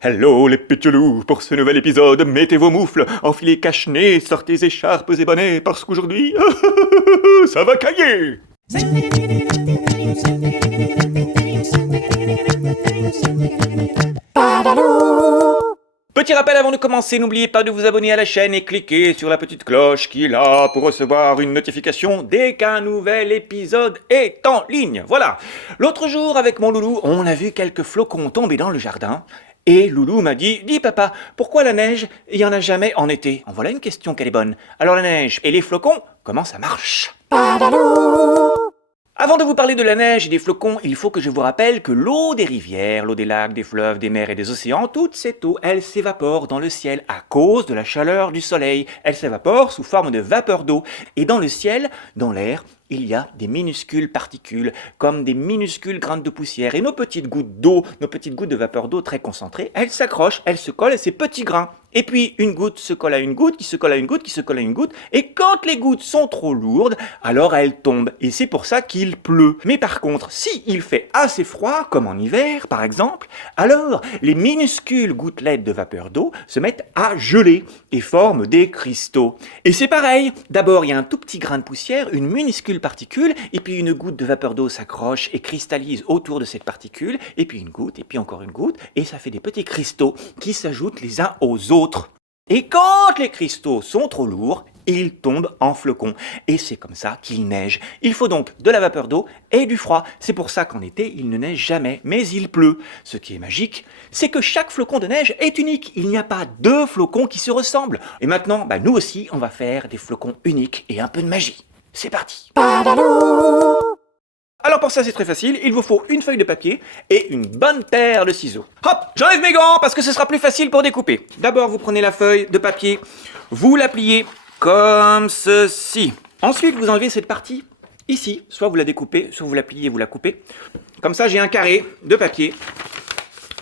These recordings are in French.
Hello les petits pour ce nouvel épisode, mettez vos moufles, enfilez cache-nez, sortez écharpes et bonnets, parce qu'aujourd'hui, ça va cailler. Petit rappel avant de commencer, n'oubliez pas de vous abonner à la chaîne et cliquez sur la petite cloche qui est là pour recevoir une notification dès qu'un nouvel épisode est en ligne. Voilà. L'autre jour, avec mon loulou, on a vu quelques flocons tomber dans le jardin. Et Loulou m'a dit « Dis papa, pourquoi la neige, il n'y en a jamais en été ?» En voilà une question qu'elle est bonne. Alors la neige et les flocons, comment ça marche ? Avant de vous parler de la neige et des flocons, il faut que je vous rappelle que l'eau des rivières, l'eau des lacs, des fleuves, des mers et des océans, toute cette eau, elle s'évapore dans le ciel à cause de la chaleur du soleil. Elle s'évapore sous forme de vapeur d'eau. Et dans le ciel, dans l'air, il y a des minuscules particules, comme des minuscules grains de poussière. Et nos petites gouttes d'eau, nos petites gouttes de vapeur d'eau très concentrées, elles s'accrochent, elles se collent à ces petits grains. Et puis une goutte se colle à une goutte, qui se colle à une goutte, qui se colle à une goutte. Et quand les gouttes sont trop lourdes, alors elles tombent. Et c'est pour ça qu'il pleut. Mais par contre, si il fait assez froid, comme en hiver par exemple, alors les minuscules gouttelettes de vapeur d'eau se mettent à geler et forment des cristaux. Et c'est pareil. D'abord, il y a un tout petit grain de poussière, une minuscule particule, et puis une goutte de vapeur d'eau s'accroche et cristallise autour de cette particule, et puis une goutte, et puis encore une goutte, et ça fait des petits cristaux qui s'ajoutent les uns aux autres. Et quand les cristaux sont trop lourds, ils tombent en flocons. Et c'est comme ça qu'il neige. Il faut donc de la vapeur d'eau et du froid. C'est pour ça qu'en été, il ne neige jamais, mais il pleut. Ce qui est magique, c'est que chaque flocon de neige est unique. Il n'y a pas deux flocons qui se ressemblent. Et maintenant, nous aussi, on va faire des flocons uniques et un peu de magie. C'est parti. Alors pour ça c'est très facile, il vous faut une feuille de papier et une bonne paire de ciseaux. Hop, j'enlève mes gants parce que ce sera plus facile pour découper. D'abord vous prenez la feuille de papier, vous la pliez comme ceci. Ensuite vous enlevez cette partie ici, soit vous la découpez, soit vous la pliez, vous la coupez. Comme ça j'ai un carré de papier,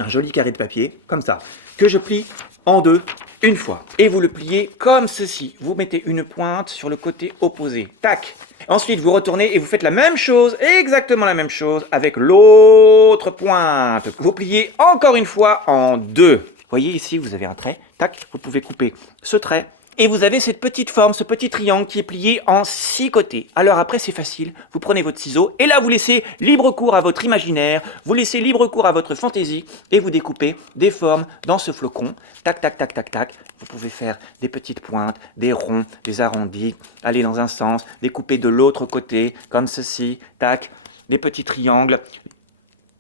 un joli carré de papier, comme ça, que je plie en deux une fois. Et vous le pliez comme ceci. Vous mettez une pointe sur le côté opposé. Tac. Ensuite, vous retournez et vous faites la même chose, exactement la même chose, avec l'autre pointe. Vous pliez encore une fois en deux. Vous voyez ici, vous avez un trait. Tac, vous pouvez couper ce trait. Et vous avez cette petite forme, ce petit triangle qui est plié en 6 côtés. Alors après, c'est facile. Vous prenez votre ciseau et là, vous laissez libre cours à votre imaginaire. Vous laissez libre cours à votre fantaisie et vous découpez des formes dans ce flocon. Tac, tac, tac, tac, tac. Vous pouvez faire des petites pointes, des ronds, des arrondis, aller dans un sens, découper de l'autre côté, comme ceci. Tac, des petits triangles.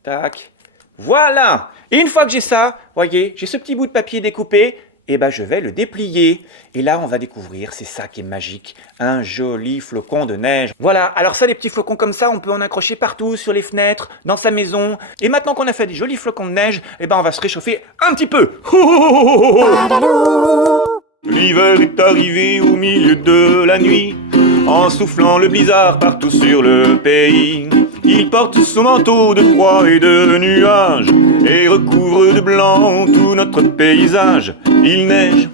Tac. Voilà. Et une fois que j'ai ça, voyez, j'ai ce petit bout de papier découpé. Et je vais le déplier. Et là, on va découvrir, c'est ça qui est magique, un joli flocon de neige. Voilà, alors ça, des petits flocons comme ça, on peut en accrocher partout, sur les fenêtres, dans sa maison. Et maintenant qu'on a fait des jolis flocons de neige, on va se réchauffer un petit peu. L'hiver est arrivé au milieu de la nuit, en soufflant le blizzard partout sur le pays. Il porte son manteau de froid et de nuages et recouvre de blanc tout notre paysage. Il neige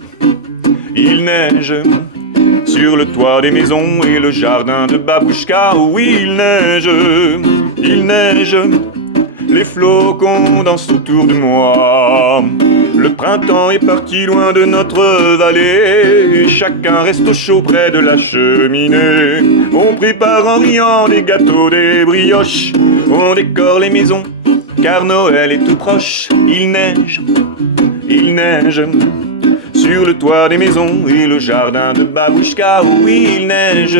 sur le toit des maisons et le jardin de Babouchka. Oui, il neige, les flocons dansent autour de moi. Le printemps est parti loin de notre vallée. Chacun reste au chaud près de la cheminée. On prépare en riant des gâteaux, des brioches. On décore les maisons, car Noël est tout proche. Il neige sur le toit des maisons et le jardin de Babouchka. Oui, il neige,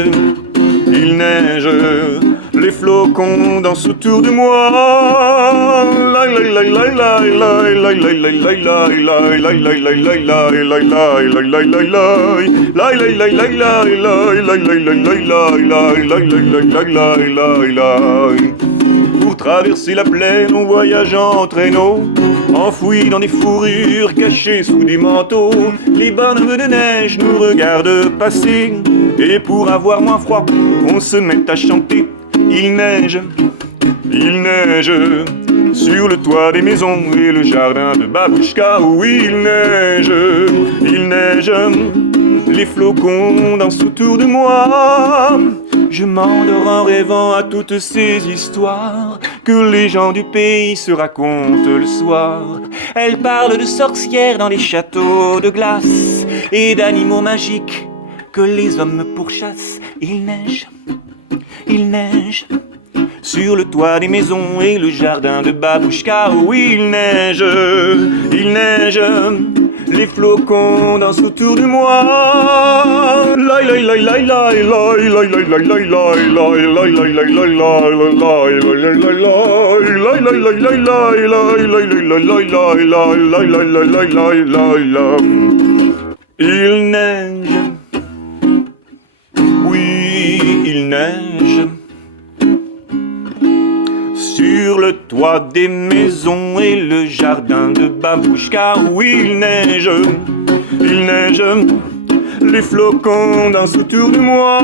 les flocons dansent autour de moi. Pour traverser la plaine, on voyage en traîneau, enfouis dans des fourrures cachées sous des manteaux. Les bonhommes de neige nous regardent passer, et pour avoir moins froid, on se met à chanter. Il neige sur le toit des maisons et le jardin de Babouchka. Oui, il neige, les flocons dansent autour de moi. Je m'endors en rêvant à toutes ces histoires que les gens du pays se racontent le soir. Elles parlent de sorcières dans les châteaux de glace et d'animaux magiques que les hommes pourchassent. Il neige sur le toit des maisons et le jardin de Babouchka. Oui, il neige, les flocons dansent autour de moi. Il neige, oui, il neige sur le toit des maisons et le jardin de Babouchka. Oui, il neige, les flocons dansent autour de moi.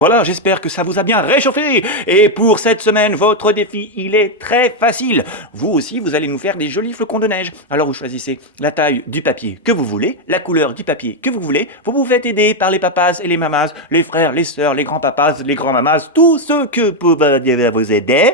Voilà, j'espère que ça vous a bien réchauffé. Et pour cette semaine, votre défi, il est très facile. Vous aussi, vous allez nous faire des jolis flocons de neige. Alors vous choisissez la taille du papier que vous voulez, la couleur du papier que vous voulez. Vous vous faites aider par les papas et les mamas, les frères, les sœurs, les grands-papas, les grands-mamas, tous ceux que peuvent vous aider.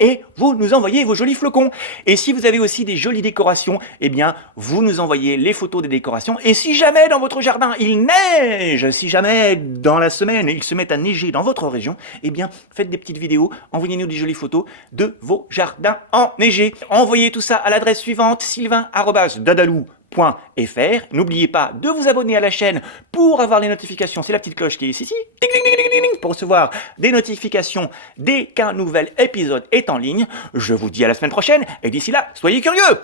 Et vous nous envoyez vos jolis flocons. Et si vous avez aussi des jolies décorations, eh bien, vous nous envoyez les photos des décorations. Et si jamais dans votre jardin il neige, si jamais dans la semaine il se met à neiger dans votre région, eh bien, faites des petites vidéos, envoyez-nous des jolies photos de vos jardins enneigés. Envoyez tout ça à l'adresse suivante, sylvain@dadalou.fr. N'oubliez pas de vous abonner à la chaîne pour avoir les notifications. C'est la petite cloche qui est ici, ding, ding, ding, ding, ding, pour recevoir des notifications dès qu'un nouvel épisode est en ligne. Je vous dis à la semaine prochaine et d'ici là, soyez curieux.